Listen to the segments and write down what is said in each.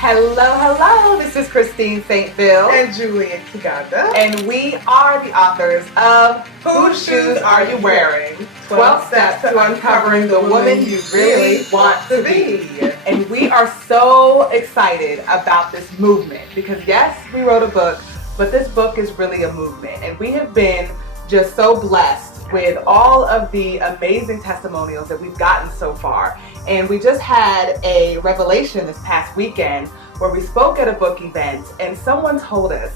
Hello, this is Christine St. Bill and Julian Kiganda, and we are the authors of Whose Shoes Are You Wearing? 12 Steps to Uncovering the Woman You Really Want to Be. And we are so excited about this movement because yes, we wrote a book, but this book is really a movement, and we have been just so blessed with all of the amazing testimonials that we've gotten so far. And we just had a revelation this past weekend where we spoke at a book event and someone told us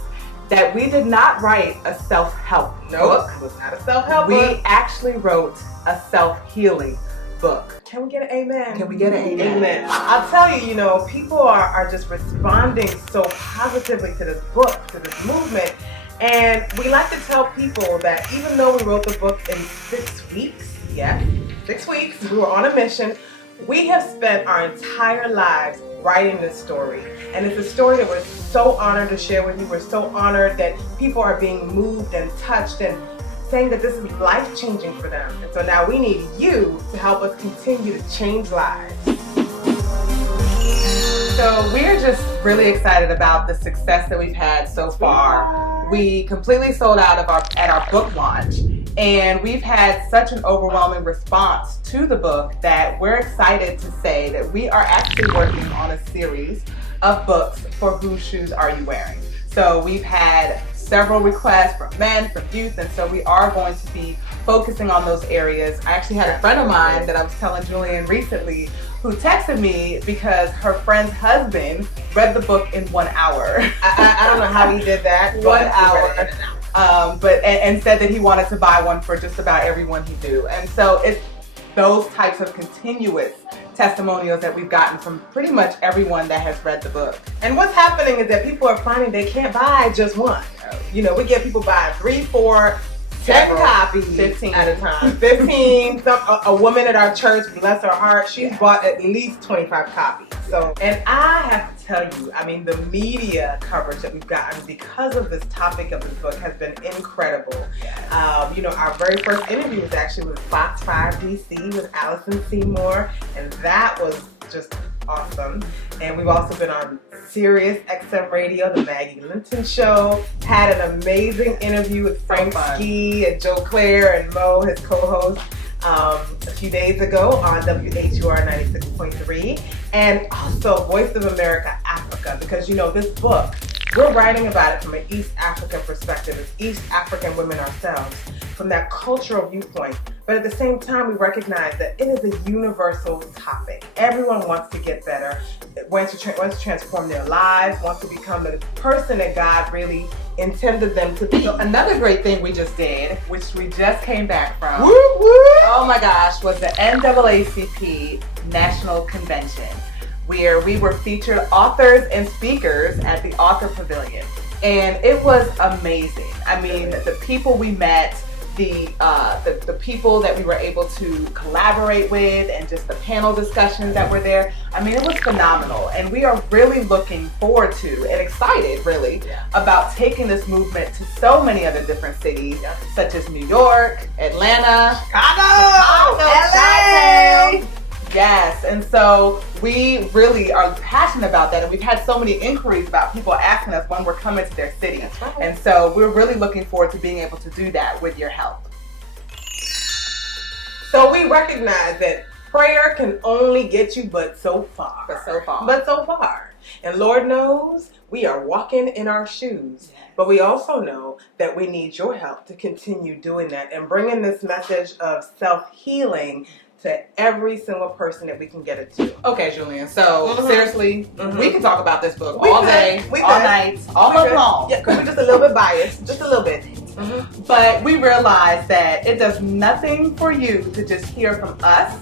that we did not write a self-help book. It was not a self-help book. We actually wrote a self-healing book. Can we get an amen? Can we get an amen? Amen. I'll tell you, people are just responding so positively to this book, to this movement. And we like to tell people that even though we wrote the book in 6 weeks, 6 weeks, we were on a mission, we have spent our entire lives writing this story. And it's a story that we're so honored to share with you. We're so honored that people are being moved and touched and saying that this is life-changing for them. And so now we need you to help us continue to change lives. So we're just really excited about the success that we've had so far. We completely sold out at our book launch, and we've had such an overwhelming response to the book that we're excited to say that we are actually working on a series of books for Whose Shoes Are You Wearing? So we've had several requests from men, from youth, and so we are going to be focusing on those areas. I actually had a friend of mine that I was telling Julian recently who texted me because her friend's husband read the book in 1 hour. I don't know how he did that. 1 hour. And said that he wanted to buy one for just about everyone he knew. And so it's those types of continuous testimonials that we've gotten from pretty much everyone that has read the book. And what's happening is that people are finding they can't buy just one. We get people buying 3, 4, 10 copies 15 at a time. 15. A woman at our church, bless her heart, she's bought at least 25 copies. So, and I have to tell you, the media coverage that we've gotten because of this topic of this book has been incredible. Our very first interview was actually with Fox 5 DC with Allison Seymour, and that was just awesome. And we've also been on Sirius XM Radio, the Maggie Linton Show, had an amazing interview with Frank Ski and Joe Claire and Mo, his co-host, a few days ago on WHUR 96.3, and also Voice of America Africa, because this book, we're writing about it from an East African perspective, as East African women ourselves, from that cultural viewpoint. But at the same time, we recognize that it is a universal topic. Everyone wants to get better, wants to transform their lives, wants to become the person that God really intended them to be. So another great thing we just did, which we just came back from, woo, woo. Oh my gosh, was the NAACP National Convention, where we were featured authors and speakers at the Author Pavilion. And it was amazing. The people we met, the people that we were able to collaborate with, and just the panel discussions that were there. It was phenomenal. And we are really looking forward to and excited really about taking this movement to so many other different cities, such as New York, Atlanta, Chicago, LA. Yes, and so we really are passionate about that, and we've had so many inquiries about people asking us when we're coming to their city. That's right. And so we're really looking forward to being able to do that with your help. So we recognize that prayer can only get you but so far. And Lord knows we are walking in our shoes. Yes. But we also know that we need your help to continue doing that and bringing this message of self-healing to every single person that we can get it to. Okay, Julian. So seriously, we can talk about this book all day, all night, all month long. Yeah, because we're just a little bit biased, just a little bit. But we realize that it does nothing for you to just hear from us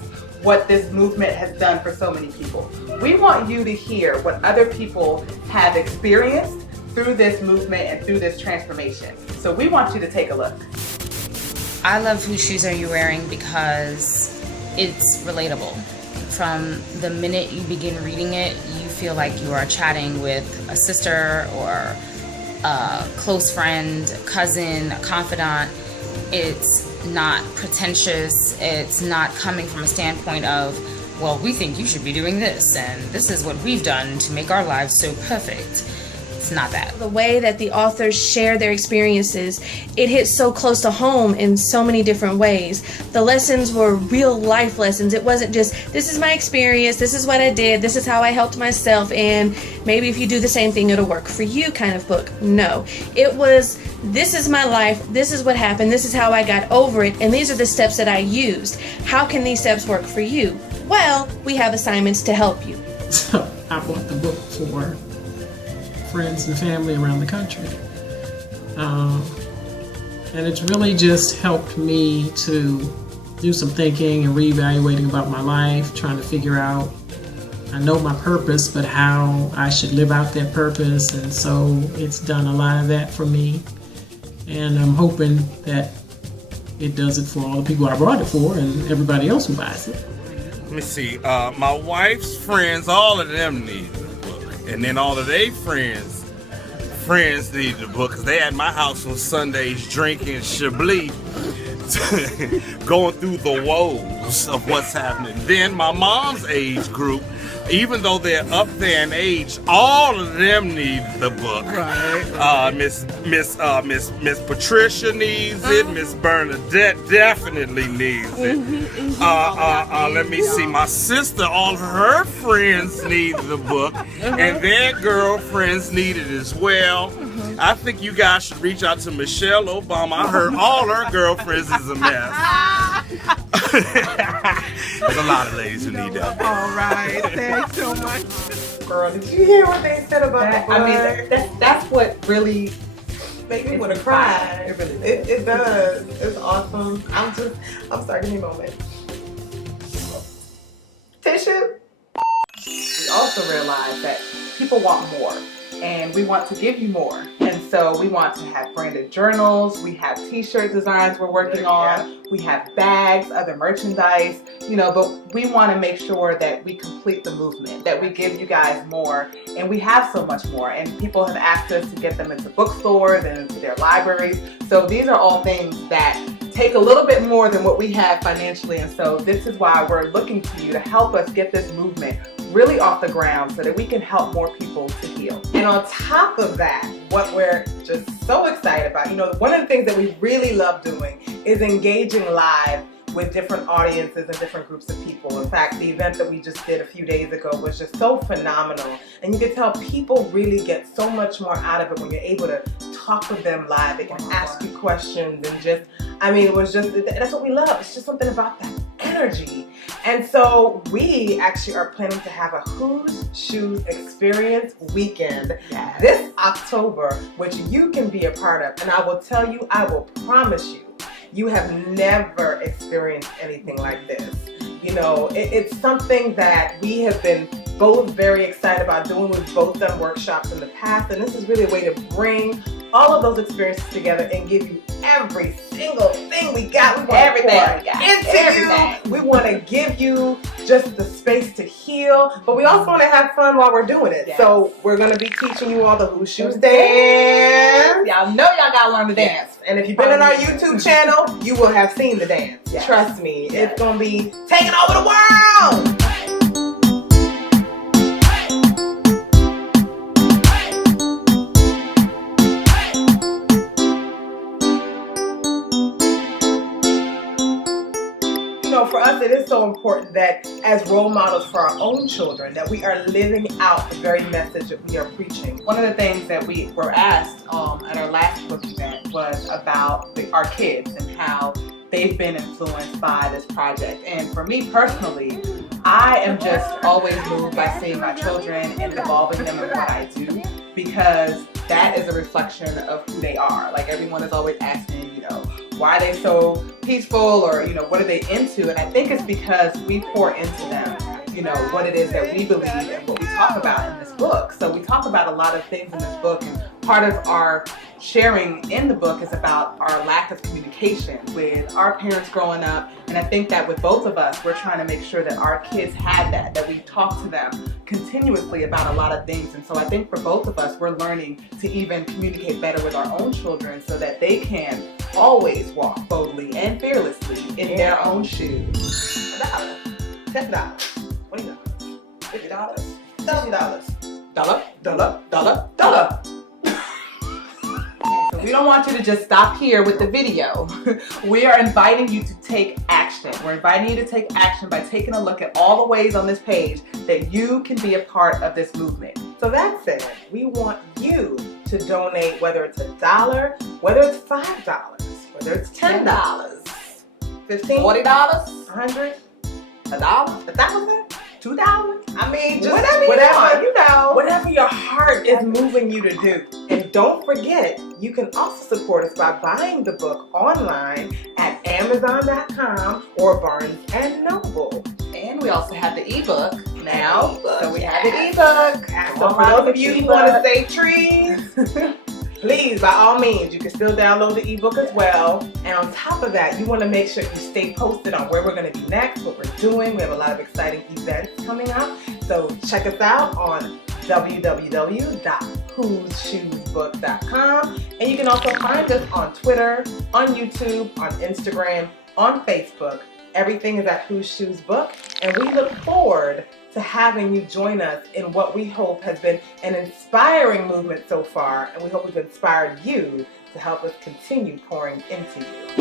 what this movement has done for so many people. We want you to hear what other people have experienced through this movement and through this transformation. So we want you to take a look. I love Whose Shoes Are You Wearing because it's relatable. From the minute you begin reading it, you feel like you are chatting with a sister or a close friend, a cousin, a confidant. It's not pretentious. It's not coming from a standpoint of well, we think you should be doing this, and this is what we've done to make our lives so perfect. It's not that. The way that the authors share their experiences, it hits so close to home in so many different ways. The lessons were real life lessons. It wasn't just, this is my experience, this is what I did, this is how I helped myself, and maybe if you do the same thing, it'll work for you kind of book. No. It was, this is my life, this is what happened, this is how I got over it, and these are the steps that I used. How can these steps work for you? Well, we have assignments to help you. So I bought the book for friends and family around the country. And it's really just helped me to do some thinking and reevaluating about my life, trying to figure out, I know my purpose, but how I should live out that purpose. And so it's done a lot of that for me. And I'm hoping that it does it for all the people I brought it for and everybody else who buys it. Let me see. My wife's friends, all of them need the book. And then all of their friends need the book because they at my house on Sundays drinking Chablis, going through the woes of what's happening. Then my mom's age group, even though they're up there in age, all of them need the book. Right. Miss Patricia needs it. Miss Bernadette definitely needs it. Let me see. My sister, all her friends need the book, and their girlfriends need it as well. I think you guys should reach out to Michelle Obama. I heard all her girlfriends is a mess. There's a lot of ladies who need that. All right, thanks so much. Girl, did you hear what they said about that? I mean, that's what really Make me want to cry. It does. It's awesome. I'm sorry, give me a moment. Tissue? we also realize that people want more, and we want to give you more. And so we want to have branded journals, we have t-shirt designs we're working on, we have bags, other merchandise, but we want to make sure that we complete the movement, that we give you guys more, and we have so much more. And people have asked us to get them into bookstores and into their libraries. So these are all things that take a little bit more than what we have financially, and so this is why we're looking to you to help us get this movement really off the ground so that we can help more people to heal. And on top of that, what we're just so excited about, one of the things that we really love doing is engaging live with different audiences and different groups of people. In fact, the event that we just did a few days ago was just so phenomenal. And you can tell people really get so much more out of it when you're able to talk with them live. They can ask you questions and that's what we love. It's just something about that energy. And so we actually are planning to have a Whose Shoes Experience weekend this October, which you can be a part of. And I will tell you, I will promise you, you have never experienced anything like this. It's something that we have been both very excited about doing. We've both done workshops in the past, and this is really a way to bring all of those experiences together and give you every single thing we got. We want everything we got into you. We want to give you just the space to heal, but we also want to have fun while we're doing it. Yes. So we're going to be teaching you all the Whose Shoes dance. Y'all know y'all got to learn to dance. And if you've been on our YouTube channel, you will have seen the dance. Yes. Trust me, it's going to be taking over the world. For us, it is so important that as role models for our own children, that we are living out the very message that we are preaching. One of the things that we were asked at our last book event was about our kids and how they've been influenced by this project. And for me personally, I am just always moved by seeing my children and involving them in what I do, because that is a reflection of who they are. Like, everyone is always asking, why are they so peaceful, or what are they into? And I think it's because we pour into them what it is that we believe and what we talk about in this book. So we talk about a lot of things in this book, and part of our sharing in the book is about our lack of communication with our parents growing up. And I think that with both of us, we're trying to make sure that our kids have that we talk to them continuously about a lot of things. And so I think for both of us, we're learning to even communicate better with our own children so that they can always walk boldly and fearlessly in their own shoes. $10. $50, $60, $1. So we don't want you to just stop here with the video. We are inviting you to take action. We're inviting you to take action by taking a look at all the ways on this page that you can be a part of this movement. So that said, we want you to donate, whether it's $1, whether it's $5, whether it's $10, $15, $40, $100, $1, $1,000, $2. I mean, just Whatever you want, whatever your heart is moving you to do. And don't forget, you can also support us by buying the book online at Amazon.com or Barnes & Noble. And we also have the ebook now. So we have the ebook. So for those of you who want to save trees, please, by all means, you can still download the ebook as well. And on top of that, you want to make sure you stay posted on where we're going to be next, what we're doing. We have a lot of exciting events coming up. So check us out on www.whosshoesbook.com. And you can also find us on Twitter, on YouTube, on Instagram, on Facebook. Everything is at Whose Shoes Book. And we look forward to having you join us in what we hope has been an inspiring movement so far. And we hope we've inspired you to help us continue pouring into you.